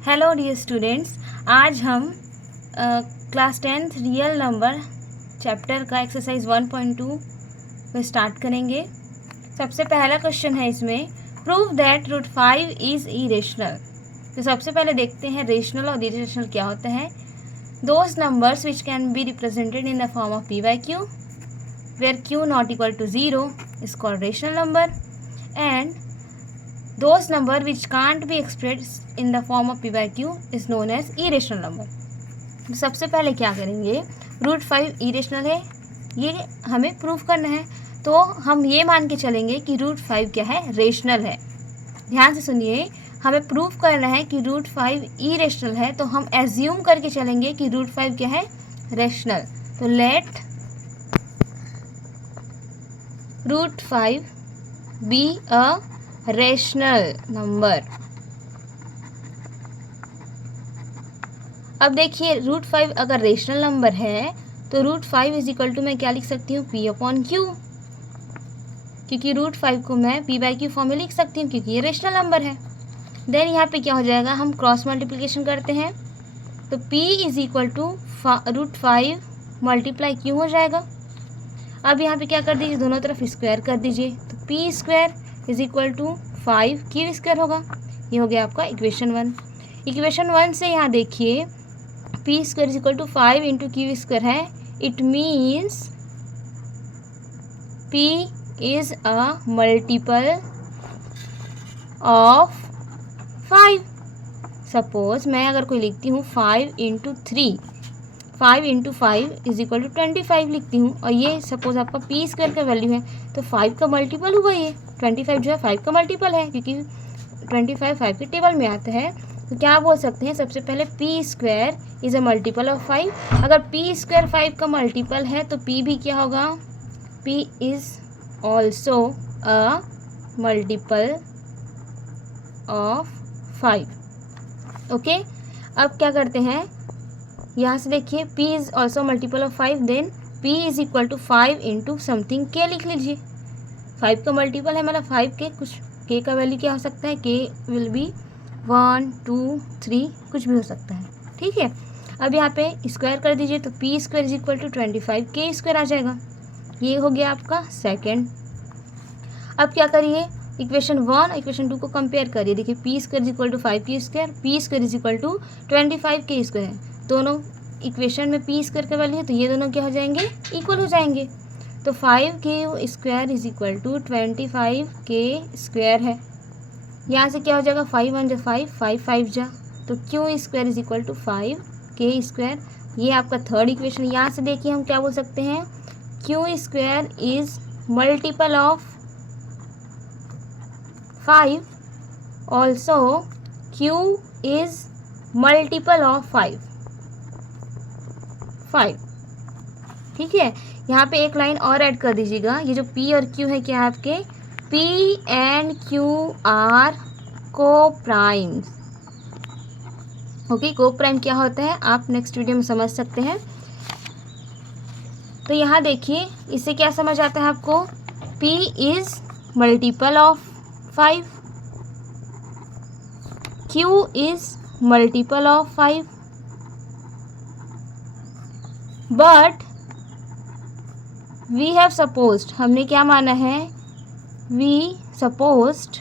Hello dear students, आज हम class 10th real number chapter का एक्सरसाइज 1.2 को स्टार्ट करेंगे। सबसे पहला क्वेश्चन है इसमें, prove that root 5 is irrational. तो सबसे पहले देखते हैं रेशनल और इरेशनल क्या होता है। Those numbers which can be represented in the form of P by Q where Q not equal to 0 is called rational number, and those number which can't be expressed in the form of p by q is known as irrational number। तो सबसे पहले क्या करेंगे, root 5 irrational है, ये हमें proof करना है। तो हम ये मान के चलेंगे कि रूट 5 क्या है, रेशनल है। ध्यान से सुनिए, हमें प्रूफ करना है कि रूट 5 इरेशनल है, तो हम एज्यूम करके चलेंगे कि रूट 5 क्या है, रेशनल। तो let root 5 be a rational number. अब देखिए, रूट 5 अगर रेशनल नंबर है तो रूट 5 इज इक्वल टू मैं क्या लिख सकती हूँ, p अपॉन क्यू, क्योंकि रूट 5 को मैं p बाई क्यू फॉर्म में लिख सकती हूँ क्योंकि ये रेशनल नंबर है। देन यहाँ पे क्या हो जाएगा, हम क्रॉस मल्टीप्लिकेशन करते हैं तो p is equal to root 5 multiply Q हो जाएगा। अब यहाँ पे क्या कर दीजिए, दोनों तरफ स्क्वायर कर दीजिए, तो p square is equal to 5 Q square होगा। ये हो गया आपका इक्वेशन 1। इक्वेशन 1 से यहाँ देखिए, P square is equal to 5 into Q square है। It means p is a multiple of 5। Suppose मैं अगर कोई लिखती हूँ 5 into 3, 5 into 5 is equal to 25 लिखती हूँ, और ये सपोज आपका पी स्क्वायर का वैल्यू है, तो 5 का मल्टीपल हुआ, ये 25 जो है 5 का मल्टीपल है, क्योंकि 25 5 के टेबल में आता है। तो क्या बोल सकते हैं, सबसे पहले P square is a multiple of 5। अगर पी स्क्वायर 5 का मल्टीपल है तो पी भी क्या होगा, P is also a multiple of 5। Okay, अब क्या करते हैं, यहाँ से देखिए p is also multiple of 5, then p is equal to 5 into something k लिख लीजिए। 5 का मल्टीपल है मतलब 5 के, कुछ k का वैल्यू क्या हो सकता है, k विल बी 1 2 3 कुछ भी हो सकता है, ठीक है। अब यहाँ पे स्क्वायर कर दीजिए तो p square is equal to 25 k square आ जाएगा। ये हो गया आपका सेकेंड। अब क्या करिए, इक्वेशन 1 इक्वेशन 2 को कंपेयर करिए। देखिए p square is equal to 5 k square, p square is equal to 25 k square है। दोनों इक्वेशन में p स्क्वायर का वैल्यू है, तो ये दोनों क्या हो जाएंगे, इक्वल हो जाएंगे। तो 5k square is equal to 25k square है। यहाँ से क्या हो जाएगा, 5 1 जा 5, 5 5 जा, तो q square is equal to 5k square. ये आपका थर्ड इक्वेशन। यहाँ से देखिए हम क्या बोल सकते हैं, q square is multiple of 5, also q is multiple of 5, ठीक है। यहाँ पे एक लाइन और ऐड कर दीजिएगा, ये जो p और q है क्या है आपके, p एंड q आर को प्राइम्स। ओके, को प्राइम क्या होता है आप नेक्स्ट वीडियो में समझ सकते हैं। तो यहाँ देखिए, इससे क्या समझ आता है आपको, p is multiple of 5, q is multiple of 5, but we have supposed, हमने क्या माना है, we supposed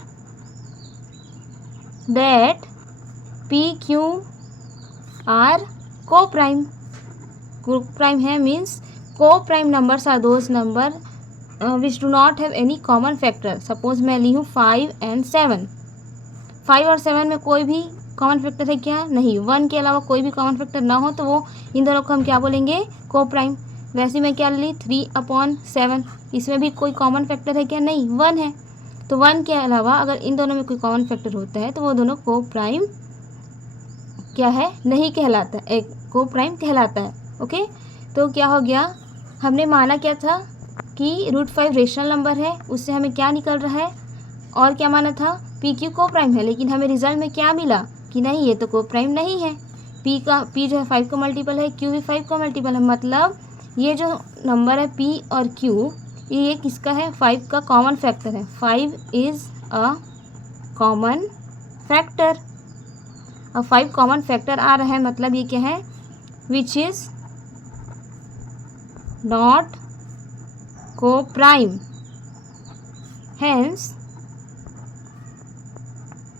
that P Q are coprime. Coprime है means coprime numbers are those number which do not have any common factor. Suppose मैं ली हूँ 5 and 7, 5 और 7 में कोई भी कॉमन फैक्टर है क्या, नहीं। 1 के अलावा कोई भी कॉमन फैक्टर ना हो तो वो इन दोनों को हम क्या बोलेंगे, को प्राइम। वैसे मैं क्या ली, 3/7, इसमें भी कोई कॉमन फैक्टर है क्या, नहीं, 1 है। तो 1 के अलावा अगर इन दोनों में कोई कॉमन फैक्टर होता है तो वो दोनों को प्राइम क्या है, नहीं कहलाता, एक को प्राइम कहलाता है। ओके, तो क्या हो गया, हमने माना क्या था कि रूट 5 रेशनल नंबर है, उससे हमें क्या निकल रहा है, और क्या माना था, पी क्यू को प्राइम है, लेकिन हमें रिजल्ट में क्या मिला कि नहीं, ये तो को प्राइम नहीं है। p जो है 5 का मल्टीपल है, q भी 5 का मल्टीपल है, मतलब ये जो नंबर है p और q, ये किसका है, 5 का कॉमन फैक्टर है। 5 इज़ अ कॉमन फैक्टर। अब 5 कॉमन फैक्टर आ रहा है, मतलब ये क्या है, विच इज नॉट को प्राइम, हेंस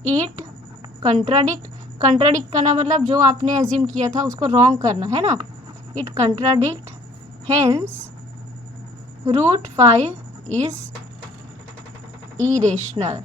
इट कंट्राडिक्ट करना मतलब जो आपने एज्यूम किया था उसको रॉन्ग करना है ना, it contradict, hence root 5 is irrational.